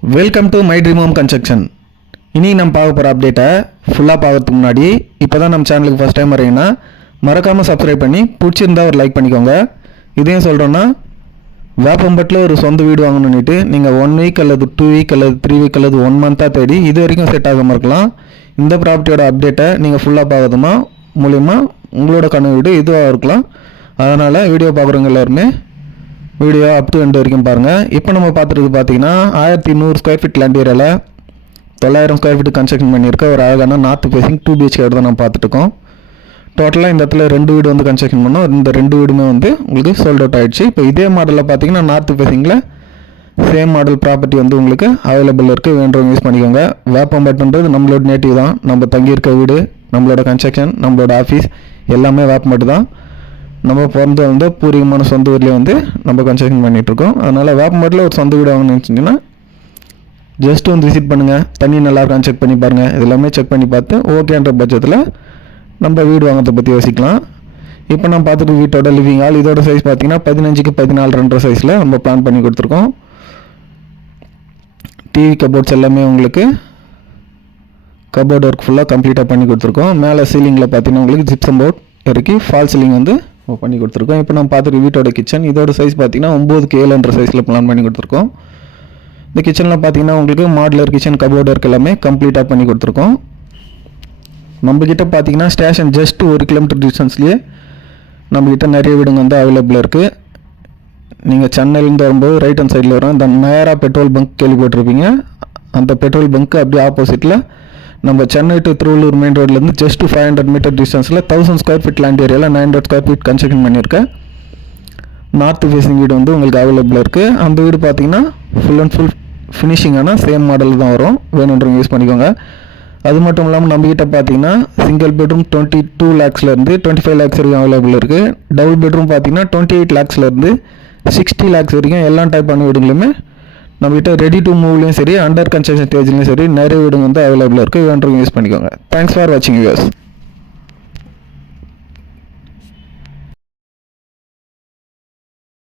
Welcome to my dream home construction. இனி நம்ம பார்க்க போகிற அப்டேட்டை ஃபுல்லாக பார்க்கறதுக்கு முன்னாடி இப்போ தான் நம்ம சேனலுக்கு ஃபஸ்ட் டைம் வரீங்கன்னா மறக்காமல் சப்ஸ்கிரைப் பண்ணி பிடிச்சிருந்தா ஒரு லைக் பண்ணிக்கோங்க. இதையும் சொல்கிறோன்னா வேப்பம்பட்டில் ஒரு சொந்த வீடு வாங்கணுன்னுட்டு நீங்கள் 1 வீக் அல்லது 2 வீக் அல்லது 3 வீக் அல்லது 1 மந்த்தாக தேடி இது வரைக்கும் செட் ஆகாமல் இருக்கலாம். இந்த ப்ராப்பர்ட்டியோட அப்டேட்டை நீங்கள் ஃபுல்லாக பார்க்கறதுமா மூலிமா உங்களோட கனவு வீடு இதுவாக இருக்கலாம். அதனால் வீடியோ பார்க்குறவங்க எல்லாருமே வீடியோ அப் டு எண்ட் வரைக்கும் பாருங்கள். இப்போ நம்ம பார்த்துட்டு பார்த்தீங்கன்னா 1100 ஸ்கொயர் ஃபீட் லேண்ட் ஏரியாவில் 900 ஸ்கொயர் ஃபீட் கன்ஸ்ட்ரக்ஷன் பண்ணியிருக்க ஒரு அழகான நார்த் ஃபேசிங் 2 BHK வீடு தான் நம்ம பார்த்துட்டுருக்கோம். டோட்டலாக இந்த இடத்துல 2 வீடு வந்து கன்ஸ்ட்ரக்ஷன் பண்ணோம். இந்த 2 வீடுமே வந்து உங்களுக்கு சோல்ட் அவுட் ஆகிடுச்சு. இப்போ இதே மாடலில் பார்த்தீங்கன்னா நார்த் ஃபேசிங்கில் சேம் மாடல் ப்ராப்பர்ட்டி வந்து உங்களுக்கு அவைலபிள் இருக்குது. வேண்டவங்க யூஸ் பண்ணிக்கோங்க. வேப்பம்பட்டுன்றது நம்மளோட நேட்டிவ் தான். நம்ம தங்கியிருக்க வீடு, நம்மளோட கன்ஸ்ட்ரக்ஷன், நம்மளோட ஆஃபீஸ் எல்லாமே வேப்பம்பட்டு தான். நம்ம பிறந்து வந்து பூர்வீகமான சொந்த ஊர்லேயே வந்து நம்ம கன்ஸ்ட்ரக்ஷன் பண்ணிகிட்ருக்கோம். அதனால் வேப்பம்பட்டில் ஒரு சொந்த வீடு வாங்கணும்னு வச்சிங்கன்னா ஜஸ்ட் வந்து விசிட் பண்ணுங்கள். தண்ணி நல்லா இருக்கான்னு செக் பண்ணி பாருங்கள். இதெல்லாமே செக் பண்ணி பார்த்து ஓகேன்ற பட்சத்தில் நம்ம வீடு வாங்கிறத பற்றி யோசிக்கலாம். இப்போ நம்ம பார்த்துட்டு வீட்டோட லிவிங் ஹால் இதோட சைஸ் பார்த்தீங்கன்னா 15க்கு 14 சைஸில் நம்ம பிளான் பண்ணி கொடுத்துருக்கோம். டிவி கபோர்ட்ஸ் எல்லாமே உங்களுக்கு கபோர்ட் ஒர்க் ஃபுல்லாக கம்ப்ளீட்டாக பண்ணி கொடுத்துருக்கோம். மேலே சீலிங்கில் பார்த்தீங்கன்னா உங்களுக்கு ஜிப்சம் போர்ட் இறக்கி ஃபால் சீலிங் வந்து பண்ணி கொடுத்துருக்கோம். இப்போ நம்ம பார்த்துட்டு வீட்டோட கிச்சன் இதோட சைஸ் பார்த்தீங்கன்னா 9க்கு 7 சைஸில் பிளான் பண்ணி கொடுத்துருக்கோம். இந்த கிச்சனில் பார்த்தீங்கன்னா உங்களுக்கு மாடுலர் கிச்சன் கபோர்ட் ஒர்க் எல்லாமே கம்ப்ளீட்டாக பண்ணி கொடுத்துருக்கோம். நம்மக்கிட்ட பார்த்தீங்கன்னா ஸ்டேஷன் ஜஸ்ட் 1 கிலோமீட்டர் டிஸ்டன்ஸ்லேயே நம்மக்கிட்ட நிறைய வீடுங்க வந்து அவைலபிளாக இருக்குது. நீங்கள் சென்னையிலேருந்து வரும்போது ரைட் ஹேண்ட் சைடில் வரும். இந்த நேராக பெட்ரோல் பங்க் கேள்விப்பட்டிருப்பீங்க. அந்த பெட்ரோல் பங்க்கு அப்படியே ஆப்போசிட்டில் நம்ம சென்னை டு திருவள்ளூர் மெயின் ரோட்லேருந்து ஜஸ்ட் 500 மீட்டர் டிஸ்டன்ஸில் 1000 ஸ்கொயர் ஃபீட் லேண்ட் ஏரியாவில் 900 ஸ்கொயர் ஃபீட் கன்ஸ்ட்ரக்ஷன் பண்ணியிருக்கேன். நார்த் ஃபேஸிங் வீடு வந்து உங்களுக்கு அவைலபிளாக இருக்குது. அந்த வீடு பார்த்தீங்கன்னா ஃபுல் அண்ட் ஃபுல் ஃபினிஷிங்கான சேம் மாடல் தான் வரும். வேணுன்றவங்க யூஸ் பண்ணிக்கோங்க. அது மட்டும் இல்லாமல் நம்மக்கிட்ட பார்த்தீங்கன்னா சிங்கிள் பெட்ரூம் 22 lakhsலேருந்து 25 lakhs வரைக்கும் அவைலபிள் இருக்குது. டபுள் பெட்ரூம் பார்த்தீங்கன்னா 28 lakhsலேருந்து 60 lakhs வரைக்கும் எல்லா டைப்பான வீடுகளுமே நம்மகிட்ட ரெடி டு மூவ்லேயும் சரி, அண்டர் கன்ஸ்ட்ரக்ஷன் ஸ்டேஜ்லேயும் சரி நிறைய வீடுங்க வந்து அவைலபிளாக இருக்குது. வேணுன்றவங்க யூஸ் பண்ணிக்கோங்க. தேங்க்ஸ் ஃபார் வாட்சிங் வியூவர்ஸ்.